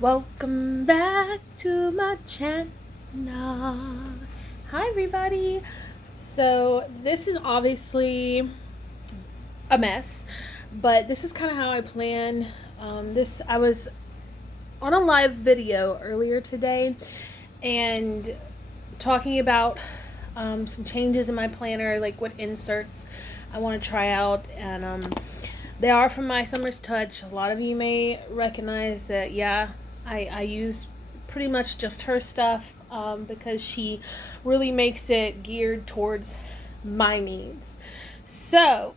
Welcome back to my channel. Hi everybody. So this is obviously a mess, but this is kind of how I plan. I was on a live video earlier today and talking about some changes in my planner, like what inserts I want to try out, and they are from MySummerTouch. A lot of you may recognize that. Yeah, I use pretty much just her stuff because she really makes it geared towards my needs. So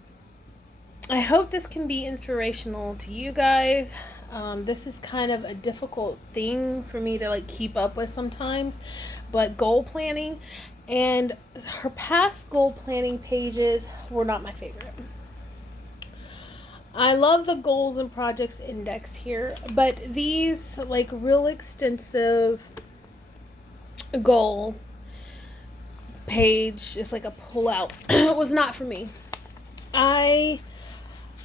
I hope this can be inspirational to you guys. This is kind of a difficult thing for me to keep up with sometimes, but goal planning and her past goal planning pages were not my favorite. I love the goals and projects index here, but these real extensive goal page is like a pullout. It was not for me. I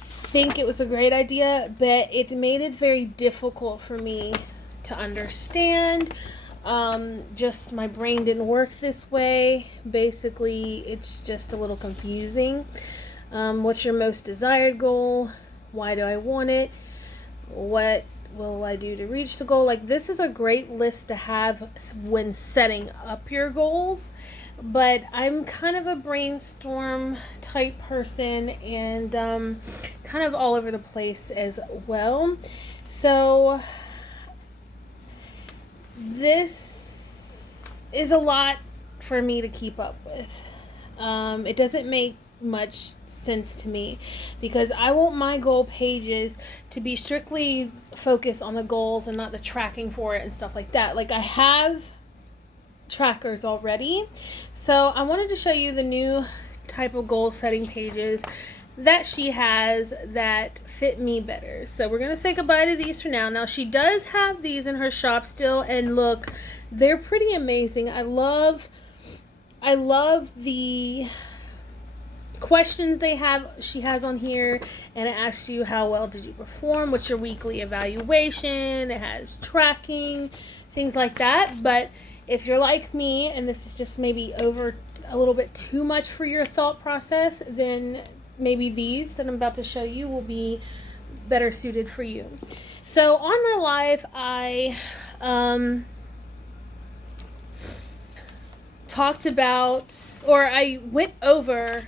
think it was a great idea, but it made it very difficult for me to understand. Just my brain didn't work this way. Basically, it's just a little confusing. What's your most desired goal? Why do I want it? What will I do to reach the goal? This is a great list to have when setting up your goals, but I'm kind of a brainstorm type person and kind of all over the place as well. So this is a lot for me to keep up with. It doesn't make much sense to me because I want my goal pages to be strictly focused on the goals and not the tracking for it and stuff like that. I have trackers already, so I wanted to show you the new type of goal setting pages that she has that fit me better. So we're gonna say goodbye to these for now. Now she does have these in her shop still, and look, they're pretty amazing. I love the questions she has on here, and it asks you how well did you perform, what's your weekly evaluation, it has tracking, things like that. But if you're like me and this is just maybe over a little bit too much for your thought process, then maybe these that I'm about to show you will be better suited for you. So on my live, I talked about, or I went over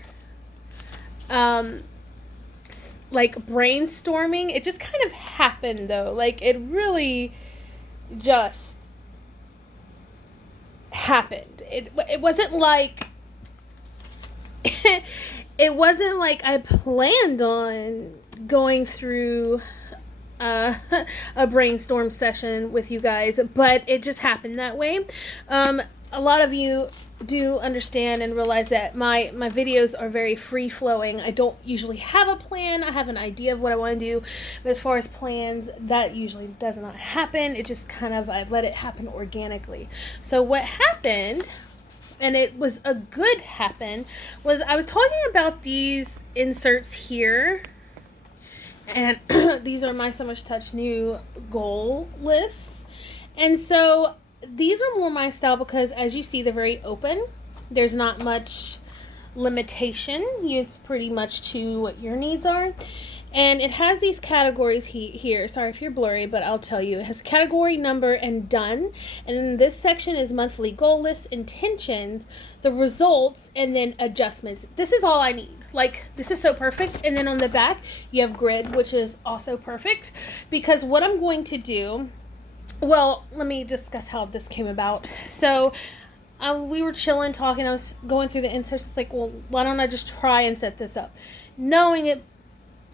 brainstorming. It just kind of happened though. It really just happened. It wasn't it wasn't like I planned on going through a brainstorm session with you guys, but it just happened that way. A lot of you do understand and realize that my videos are very free-flowing. I don't usually have a plan. I have an idea of what I want to do, but as far as plans, that usually does not happen. It just kind of, I've let it happen organically. So what happened, and it was a good happen, was I was talking about these inserts here, and these are MySummerTouch new goal lists. And so these are more my style because, as you see, they're very open. There's not much limitation. It's pretty much to what your needs are. And it has these categories here. Sorry if you're blurry, but I'll tell you. It has category, number, and done. And then this section is monthly goal lists, intentions, the results, and then adjustments. This is all I need. This is so perfect. And then on the back, you have grid, which is also perfect because what I'm going to do, well, let me discuss how this came about. So we were chilling, talking. I was going through the inserts. It's like, well, why don't I just try and set this up? Knowing it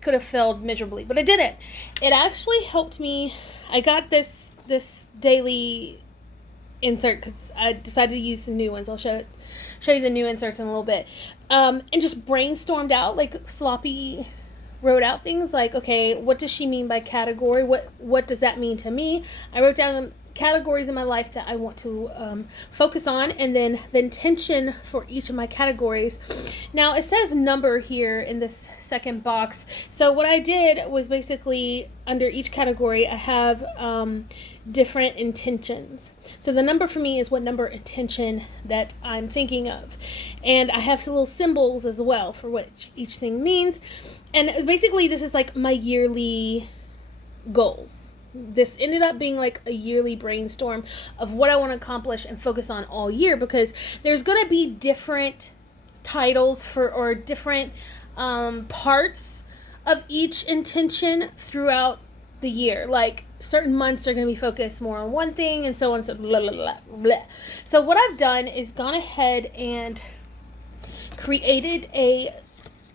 could have failed miserably, but I did it. It actually helped me. I got this daily insert because I decided to use some new ones. I'll show you the new inserts in a little bit. And just brainstormed out, sloppy wrote out things okay, what does she mean by category? What does that mean to me? I wrote down categories in my life that I want to focus on, and then the intention for each of my categories. Now it says number here in this second box. So what I did was basically under each category I have different intentions. So the number for me is what number intention that I'm thinking of, and I have some little symbols as well for what each thing means. And basically this is like my yearly goals. This ended up being like a yearly brainstorm of what I want to accomplish and focus on all year, because there's going to be different titles for, or different parts of each intention throughout the year. Like certain months are going to be focused more on one thing, and so on, so blah, blah, blah, blah. So what I've done is gone ahead and created a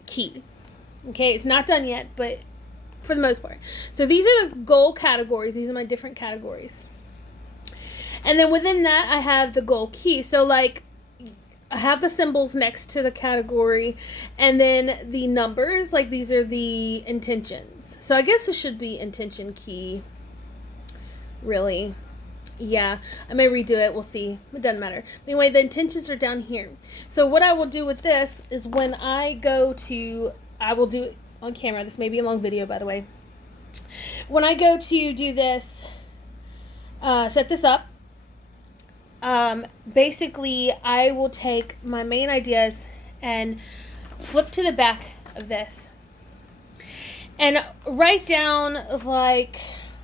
key. Okay, it's not done yet, but for the most part. So these are the goal categories. These are my different categories. And then within that, I have the goal key. So like, I have the symbols next to the category, and then the numbers, like these are the intentions. So I guess it should be intention key, really. Yeah, I may redo it. We'll see. It doesn't matter. Anyway, the intentions are down here. So what I will do with this is when I go to, I will do it on camera. This may be a long video, by the way. When I go to do this, set this up, basically I will take my main ideas and flip to the back of this and write down, like,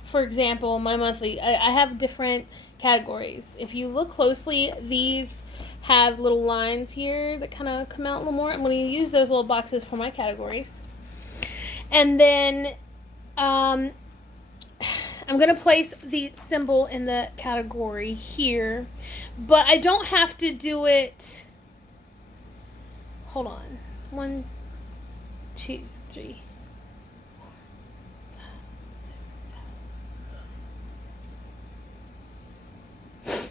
for example, my monthly, I have different categories. If you look closely, these have little lines here that kind of come out a little more. I'm going to use those little boxes for my categories. And then I'm going to place the symbol in the category here, but I don't have to do it. Hold on. 1, 2, 3, 4, 5, 6, 7.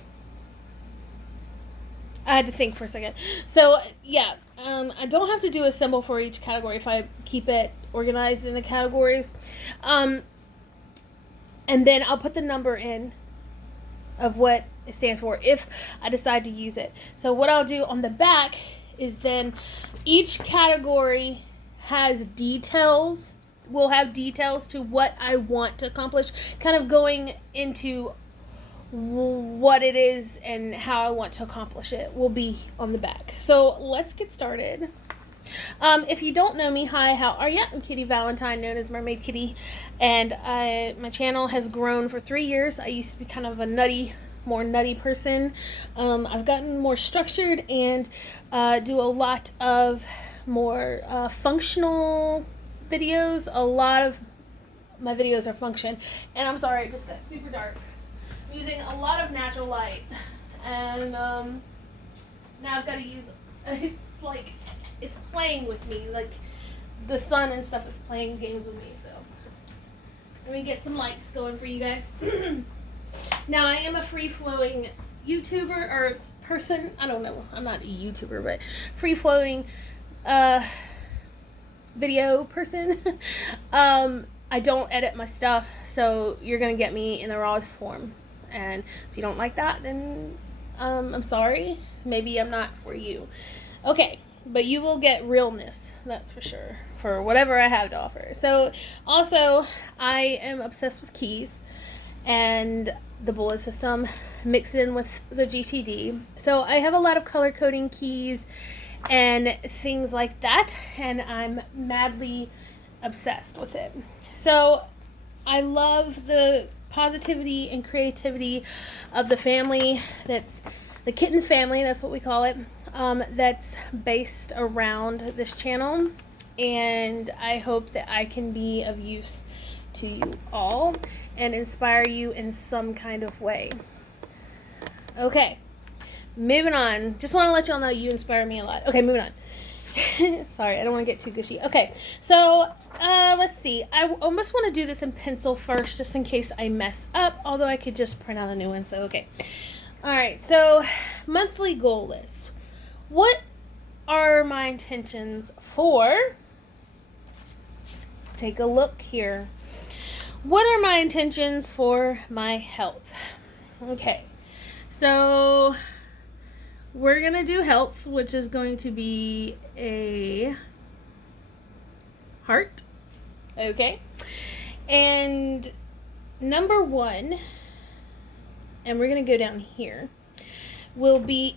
I had to think for a second. So yeah, I don't have to do a symbol for each category if I keep it organized in the categories. And then I'll put the number in of what it stands for if I decide to use it. So what I'll do on the back is then each category has details, will have details to what I want to accomplish, kind of going into what it is and how I want to accomplish it will be on the back. So let's get started. If you don't know me, hi, how are ya? I'm Kitty Valentine, known as Mermaid Kitty, and my channel has grown for 3 years. I used to be kind of a more nutty person. I've gotten more structured and do a lot of more functional videos. A lot of my videos are function, and I'm sorry, it just got super dark. I'm using a lot of natural light, and now I've got to use, it's like, it's playing with me, like the sun and stuff is playing games with me. So let me get some lights going for you guys. Now I am a free-flowing YouTuber or person. I don't know, I'm not a YouTuber, but free-flowing video person. I don't edit my stuff, so you're gonna get me in the rawest form, and if you don't like that, then I'm sorry, maybe I'm not for you. Okay, but you will get realness, that's for sure, for whatever I have to offer. So also, I am obsessed with keys and the bullet system mixed in with the GTD. So I have a lot of color coding keys and things like that, and I'm madly obsessed with it. So I love the positivity and creativity of the family, that's the kitten family, that's what we call it, that's based around this channel, and I hope that I can be of use to you all and inspire you in some kind of way. Okay, moving on. Just want to let y'all know you inspire me a lot. Okay, moving on. Sorry, I don't want to get too gushy. Okay, so let's see. I almost want to do this in pencil first, just in case I mess up, although I could just print out a new one, so okay. Alright, so monthly goal list. What are my intentions for? Let's take a look here. What are my intentions for my health? Okay, so we're gonna do health, which is going to be a heart. Okay, and number one, and we're gonna go down here, will be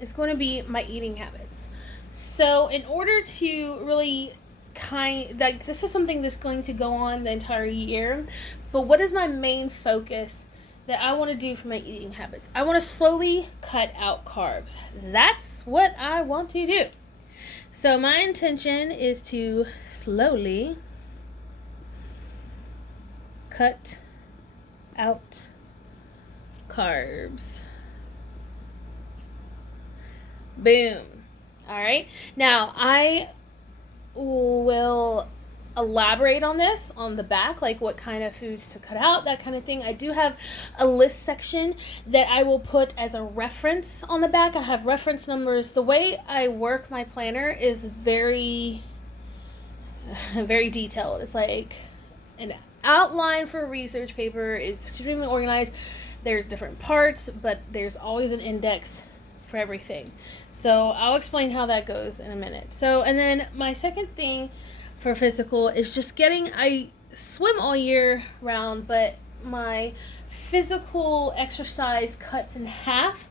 it's going to be my eating habits. So in order to really this is something that's going to go on the entire year, but what is my main focus that I want to do for my eating habits? I want to slowly cut out carbs. That's what I want to do. So my intention is to slowly cut out carbs. Boom. All right. Now, I will elaborate on this on the back, like what kind of foods to cut out, that kind of thing. I do have a list section that I will put as a reference on the back. I have reference numbers. The way I work my planner is very, very detailed. It's like an outline for a research paper. It's extremely organized. There's different parts, but there's always an index for everything. So I'll explain how that goes in a minute. So, and then my second thing for physical is just I swim all year round, but my physical exercise cuts in half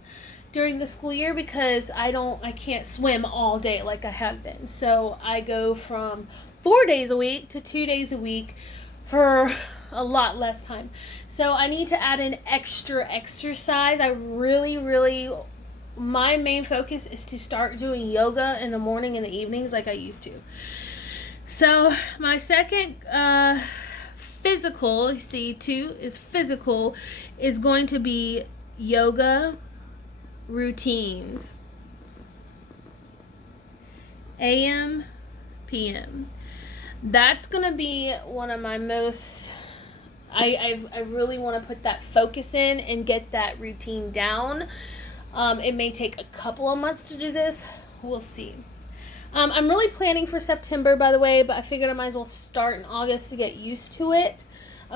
during the school year because I can't swim all day like I have been. So I go from 4 days a week to 2 days a week for a lot less time. So I need to add in extra exercise. My main focus is to start doing yoga in the morning and the evenings like I used to. So my second physical, you see 2 is physical, is going to be yoga routines. AM, PM. That's going to be one of my most... I really want to put that focus in and get that routine down. It may take a couple of months to do this. We'll see. I'm really planning for September, by the way, but I figured I might as well start in August to get used to it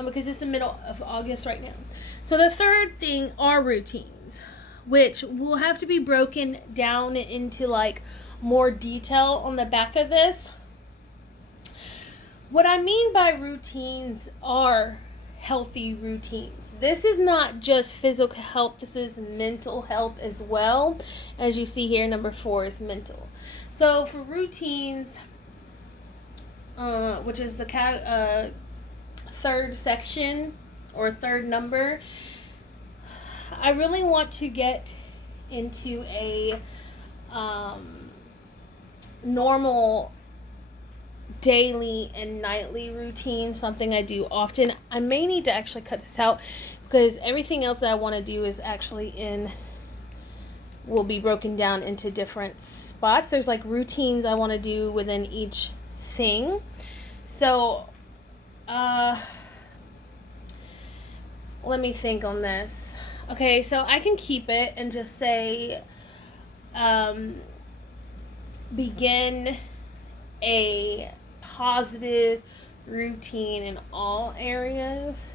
because it's the middle of August right now. So the third thing are routines, which will have to be broken down into like more detail on the back of this. What I mean by routines are healthy routines. This is not just physical health, this is mental health as well. As you see here, number 4 is mental. So for routines, which is the third section or third number, I really want to get into a normal daily and nightly routine, something I do often. I may need to actually cut this out because everything else that I want to do is actually will be broken down into different spots. There's like routines I want to do within each thing. So let me think on this. Okay, so I can keep it and just say begin a positive routine in all areas.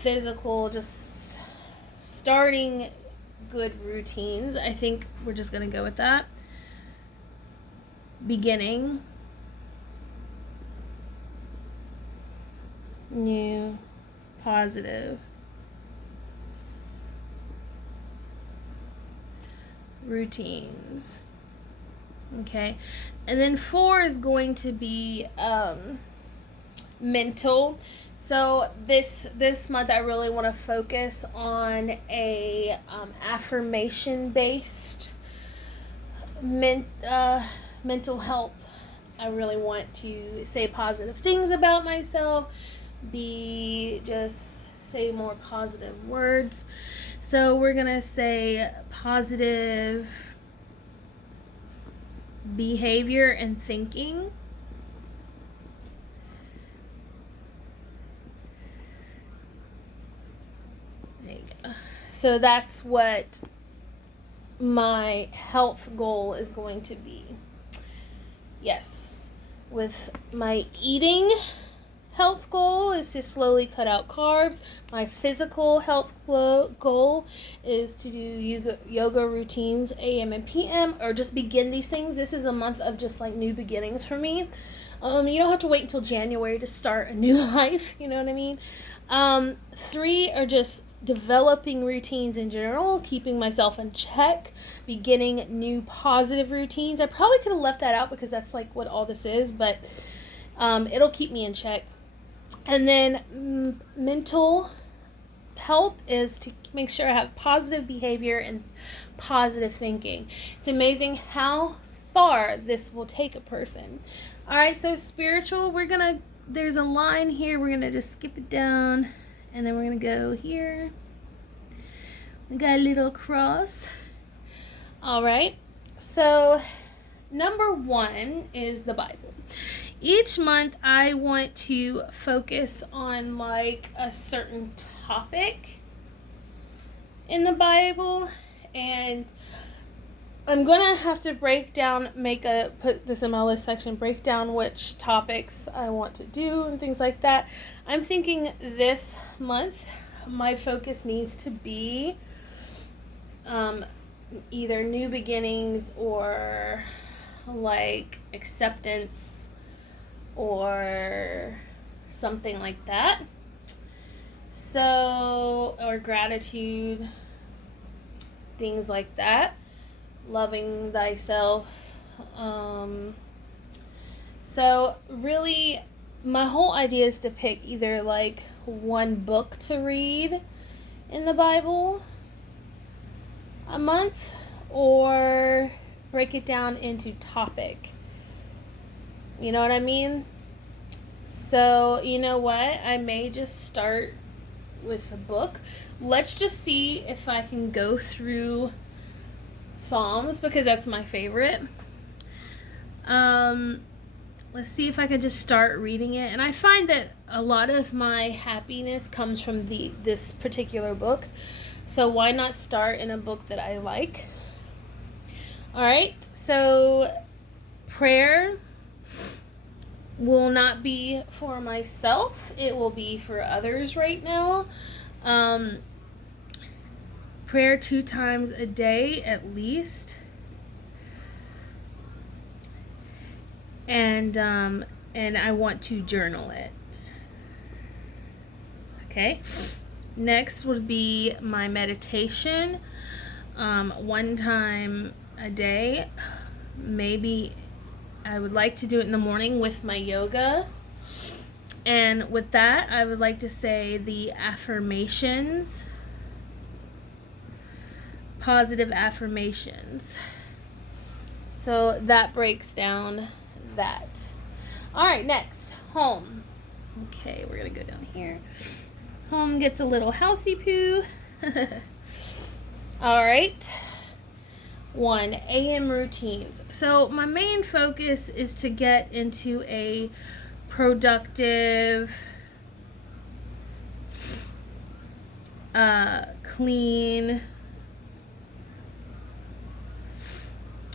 Physical, just starting good routines. I think we're just going to go with that. Beginning new positive routines. Okay, and then 4 is going to be mental. So this month I really want to focus on a affirmation based mental health. I really want to say positive things about myself, just say more positive words. So we're gonna say positive behavior and thinking. There you go. So that's what my health goal is going to be. Yes. With my eating health goal is to slowly cut out carbs. My physical health goal is to do yoga routines AM and PM, or just begin these things. This is a month of just like new beginnings for me. You don't have to wait until January to start a new life, you know what I mean? 3 are just developing routines in general, keeping myself in check, beginning new positive routines. I probably could have left that out because that's like what all this is, but it'll keep me in check. And then mental health is to make sure I have positive behavior and positive thinking. It's amazing how far this will take a person. All right, so spiritual, there's a line here, we're gonna just skip it down, and then we're gonna go here. We got a little cross. All right, so number 1 is the Bible. Each month I want to focus on like a certain topic in the Bible, and I'm gonna have to put this in my list section, break down which topics I want to do and things like that. I'm thinking this month my focus needs to be either new beginnings or like acceptance or something like that. So, or gratitude, things like that. Loving thyself. So really my whole idea is to pick either like one book to read in the Bible a month, or break it down into topic. You know what I mean? So, you know what? I may just start with a book. Let's just see if I can go through Psalms, because that's my favorite. Let's see if I could just start reading it. And I find that a lot of my happiness comes from this particular book. So why not start in a book that I like? All right. So prayer will not be for myself. It will be for others right now. Prayer 2 times a day at least. And I want to journal it. Okay. Next would be my meditation. 1 time a day. Maybe I would like to do it in the morning with my yoga. And with that, I would like to say the affirmations. Positive affirmations. So that breaks down that. All right, next, home. Okay, we're going to go down here. Home gets a little housey poo. All right. 1, AM routines. So my main focus is to get into a productive, clean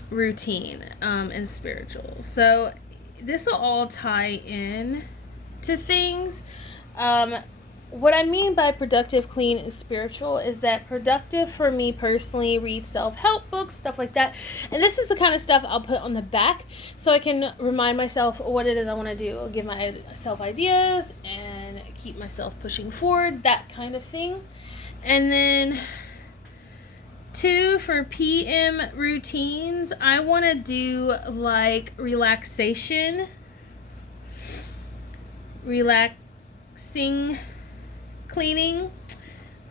routine and spiritual. So this will all tie in to things. What I mean by productive, clean, and spiritual is that productive for me personally reads self-help books, stuff like that. And this is the kind of stuff I'll put on the back so I can remind myself what it is I want to do. I'll give myself ideas and keep myself pushing forward, that kind of thing. And then 2 for PM routines, I want to do like relaxing, cleaning,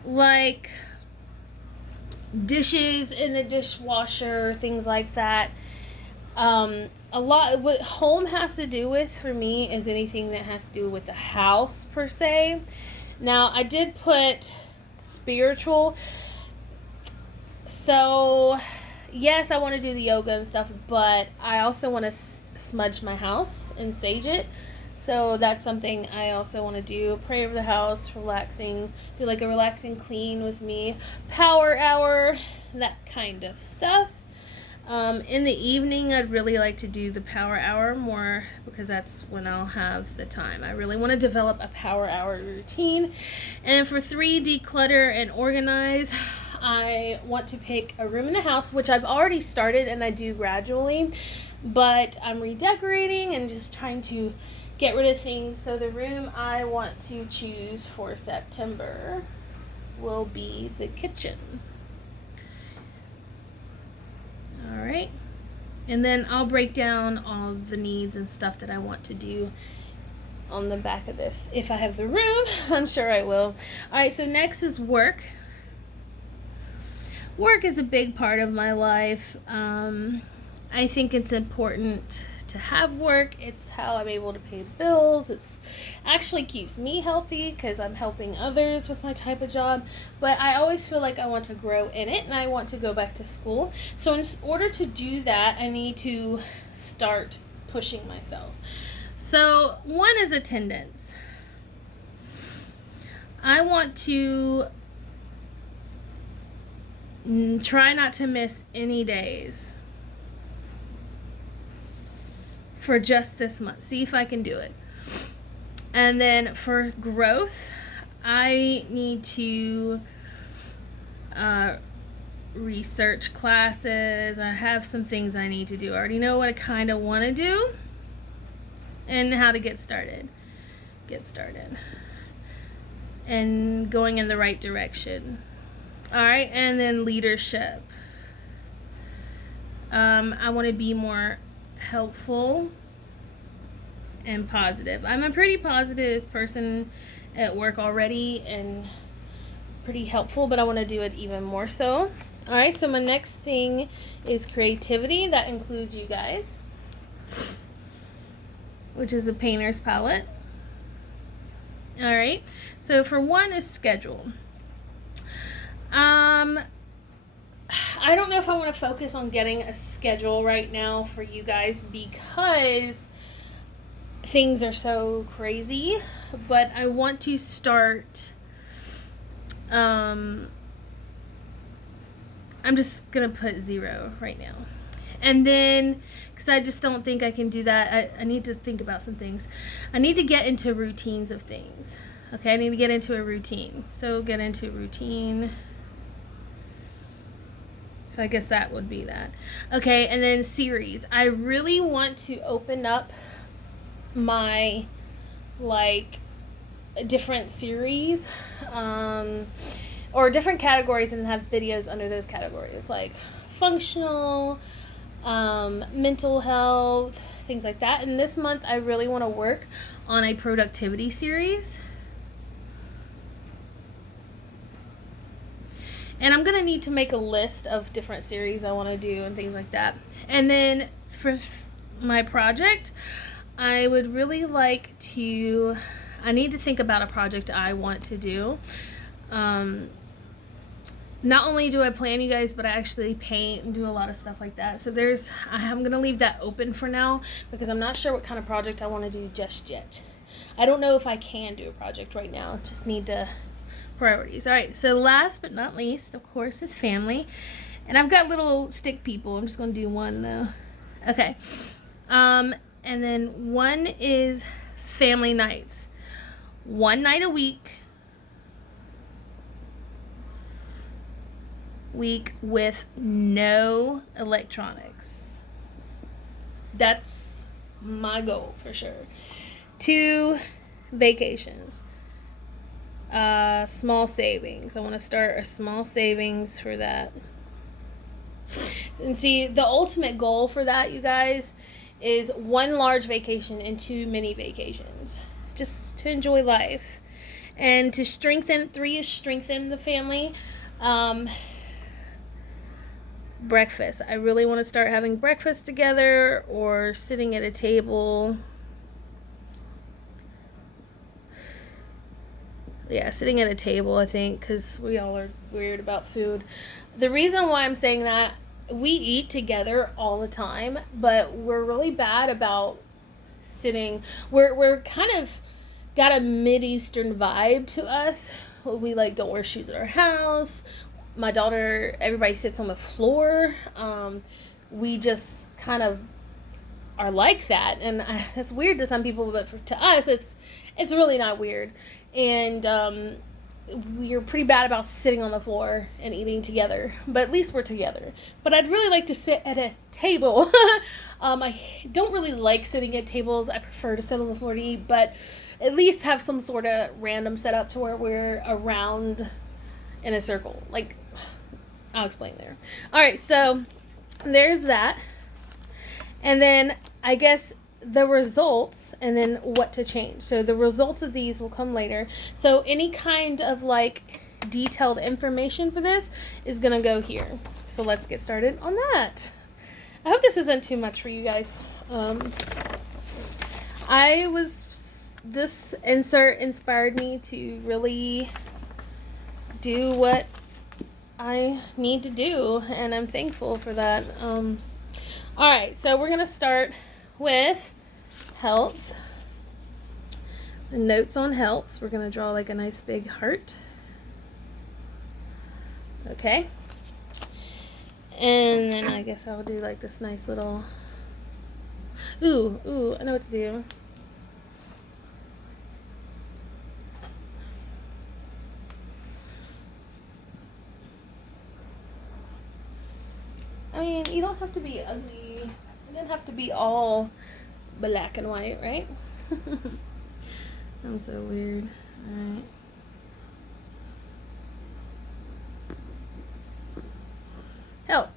like dishes in the dishwasher, things like that. A lot what home has to do with for me is anything that has to do with the house per se. Now I did put spiritual. So yes, I want to do the yoga and stuff, but I also want to smudge my house and sage it. So that's something I also want to do. Pray over the house, relaxing, do like a relaxing clean with me, power hour, that kind of stuff. In the evening, I'd really like to do the power hour more because that's when I'll have the time. I really want to develop a power hour routine. And for 3, declutter and organize, I want to pick a room in the house, which I've already started and I do gradually, but I'm redecorating and just trying to get rid of things. So the room I want to choose for September will be the kitchen. All right, and then I'll break down all the needs and stuff that I want to do on the back of this. If I have the room, I'm sure I will. All right, so next is work. Work is a big part of my life. I think it's important to have work. It's how I'm able to pay bills. It's actually keeps me healthy because I'm helping others with my type of job. But I always feel like I want to grow in it and I want to go back to school. So in order to do that, I need to start pushing myself. So one is attendance. I want to try not to miss any days for just this month. See if I can do it. And then for growth, I need to research classes. I have some things I need to do. I already know what I kind of want to do and how to get started. And going in the right direction. All right, and then leadership. I want to be more helpful and positive. I'm a pretty positive person at work already and pretty helpful, but I want to do it even more so. All right, so my next thing is creativity. That includes you guys, which is a painter's palette. All right, so for 1 is schedule. I don't know if I want to focus on getting a schedule right now for you guys because things are so crazy, but I want to start, I'm just going to put 0 right now. And then, because I just don't think I can do that, I need to think about some things. I need to get into routines of things. Okay, I need to get into a routine. So get into routine. So I guess that would be that. Okay, and then series. I really want to open up my, different series, or different categories and have videos under those categories, like functional, mental health, things like that. And this month, I really want to work on a productivity series. And I'm going to need to make a list of different series I want to do and things like that. And then for my project, I would really like to, I need to think about a project I want to do. Not only do I plan, you guys, but I actually paint and do a lot of stuff like that. So I'm going to leave that open for now because I'm not sure what kind of project I want to do just yet. I don't know if I can do a project right now. Just need to priorities. All right, so last but not least, of course, is family. And I've got little stick people. I'm just going to do one, though. Okay. And then 1 is family nights. 1 night a week with no electronics. That's my goal for sure. 2 vacations. Small savings. I want to start a small savings for that. And see, the ultimate goal for that, you guys, is 1 large vacation and 2 mini vacations. Just to enjoy life. And to strengthen, 3 is strengthen the family. Breakfast. I really want to start having breakfast together or sitting at a table. Yeah, sitting at a table, I think, because we all are weird about food. The reason why I'm saying that, we eat together all the time, but we're really bad about sitting. We're kind of got a Mid-Eastern vibe to us. We don't wear shoes at our house. My daughter, everybody sits on the floor. we just kind of are like that. And it's weird to some people, but to us, it's really not weird. And we're pretty bad about sitting on the floor and eating together, but at least we're together. But I'd really like to sit at a table. I don't really like sitting at tables. I prefer to sit on the floor to eat, but at least have some sort of random setup to where we're around in a circle. Like, I'll explain later. All right, so there's that. And then I guess the results and then what to change. So the results of these will come later. So any kind of like detailed information for this is going to go here. So let's get started on that. I hope this isn't too much for you guys. This insert inspired me to really do what I need to do, and I'm thankful for that. All right, so we're going to start with health. The notes on health. We're going to draw like a nice big heart. Okay. And then I guess I'll do like this nice little... Ooh, I know what to do. I mean, you don't have to be ugly. It doesn't have to be all black and white, right? I'm so weird. Alright. Health.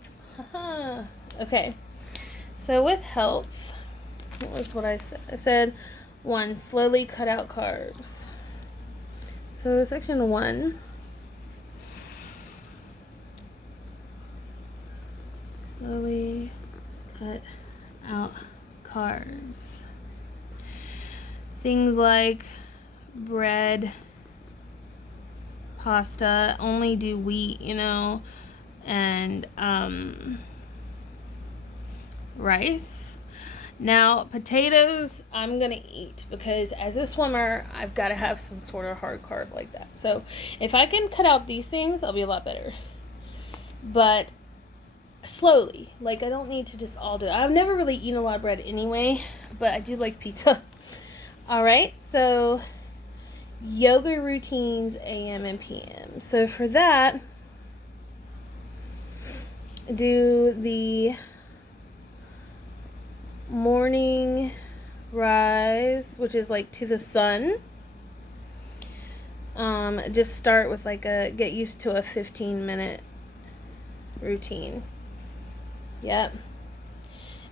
Okay. So with health, what was what I said? I said 1, slowly cut out carbs. So section 1. Slowly cut out carbs. Things like bread, pasta, only do wheat, and rice. Now, potatoes I'm going to eat because as a swimmer, I've got to have some sort of hard carb like that. So if I can cut out these things, I'll be a lot better. But slowly. Like, I don't need to just all do it. I've never really eaten a lot of bread anyway, but I do like pizza. Alright, so yoga routines AM and PM. So for that, do the morning rise, which is like to the sun. Just start with like get used to a 15-minute routine. Yep.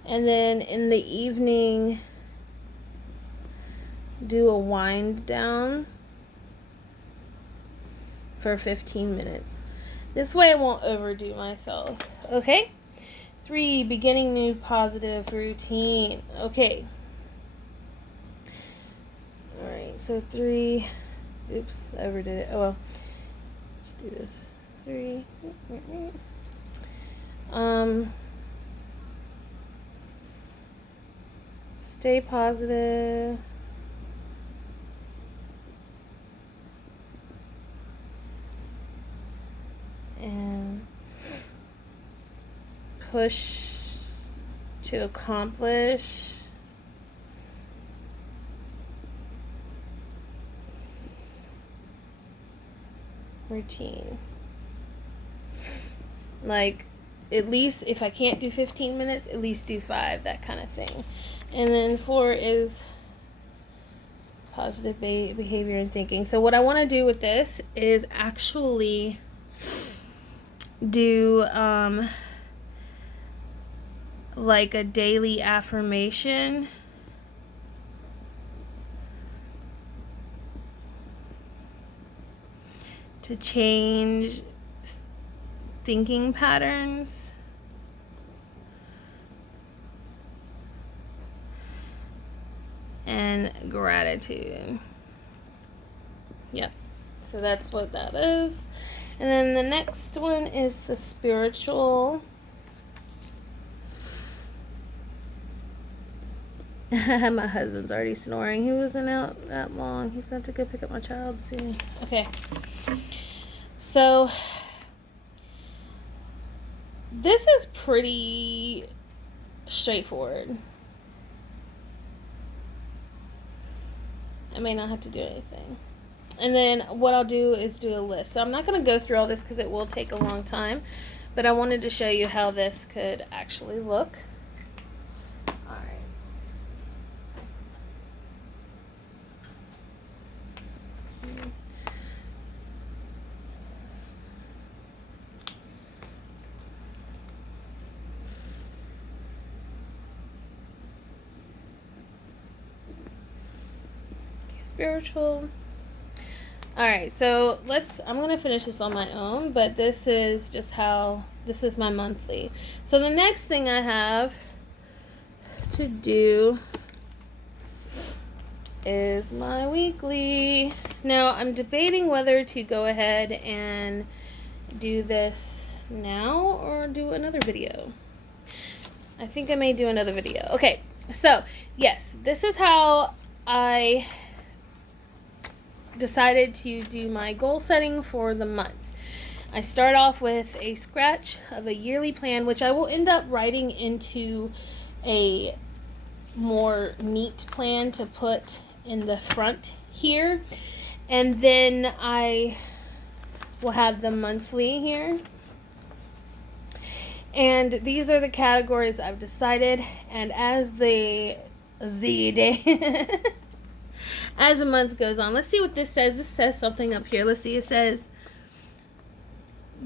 And then in the evening, do a wind down for 15 minutes. This way I won't overdo myself. Okay? 3, beginning new positive routine. Okay. Alright, so 3. Oops, I overdid it. Oh well. Let's do this. 3. Stay positive. And push to accomplish. Routine. Like, at least if I can't do 15 minutes, at least do 5, that kind of thing. And then 4 is positive behavior and thinking. So what I want to do with this is actually do like a daily affirmation to change thinking patterns. And gratitude. Yep. So that's what that is. And then the next one is the spiritual. My husband's already snoring. He wasn't out that long. He's got to go pick up my child soon. Okay. So this is pretty straightforward. I may not have to do anything. And then what I'll do is do a list. So I'm not going to go through all this because it will take a long time. But I wanted to show you how this could actually look. Alright. Okay, spiritual. Alright, so I'm going to finish this on my own, but this is just this is my monthly. So the next thing I have to do is my weekly. Now, I'm debating whether to go ahead and do this now or do another video. I think I may do another video. Okay, so yes, this is how I decided to do my goal setting for the month. I start off with a sketch of a yearly plan, which I will end up writing into a more neat plan to put in the front here. And then I will have the monthly here. And these are the categories I've decided. And as the day as the month goes on, let's see what this says. This says something up here. Let's see. It says,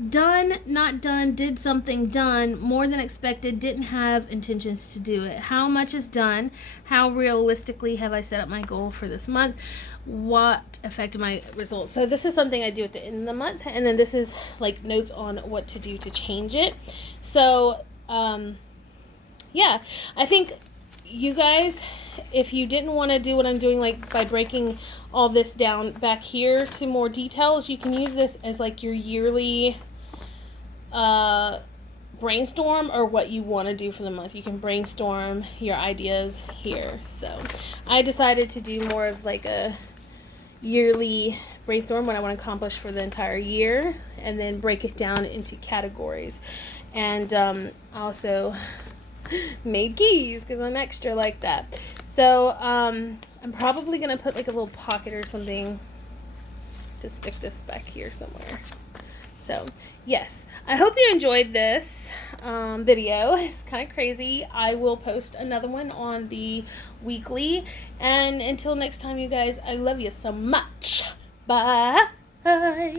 done, not done, did something, done, more than expected, didn't have intentions to do it. How much is done? How realistically have I set up my goal for this month? What affected my results? So this is something I do at the end of the month, and then this is like notes on what to do to change it. So yeah, I think you guys, if you didn't want to do what I'm doing, like by breaking all this down back here to more details, you can use this as like your yearly brainstorm, or what you want to do for the month. You can brainstorm your ideas here. So I decided to do more of like a yearly brainstorm, what I want to accomplish for the entire year, and then break it down into categories. And also made keys because I'm extra like that. So I'm probably gonna put like a little pocket or something to stick this back here somewhere. So yes, I hope you enjoyed this video. It's kind of crazy. I will post another one on the weekly, and until next time, you guys, I love you so much. Bye.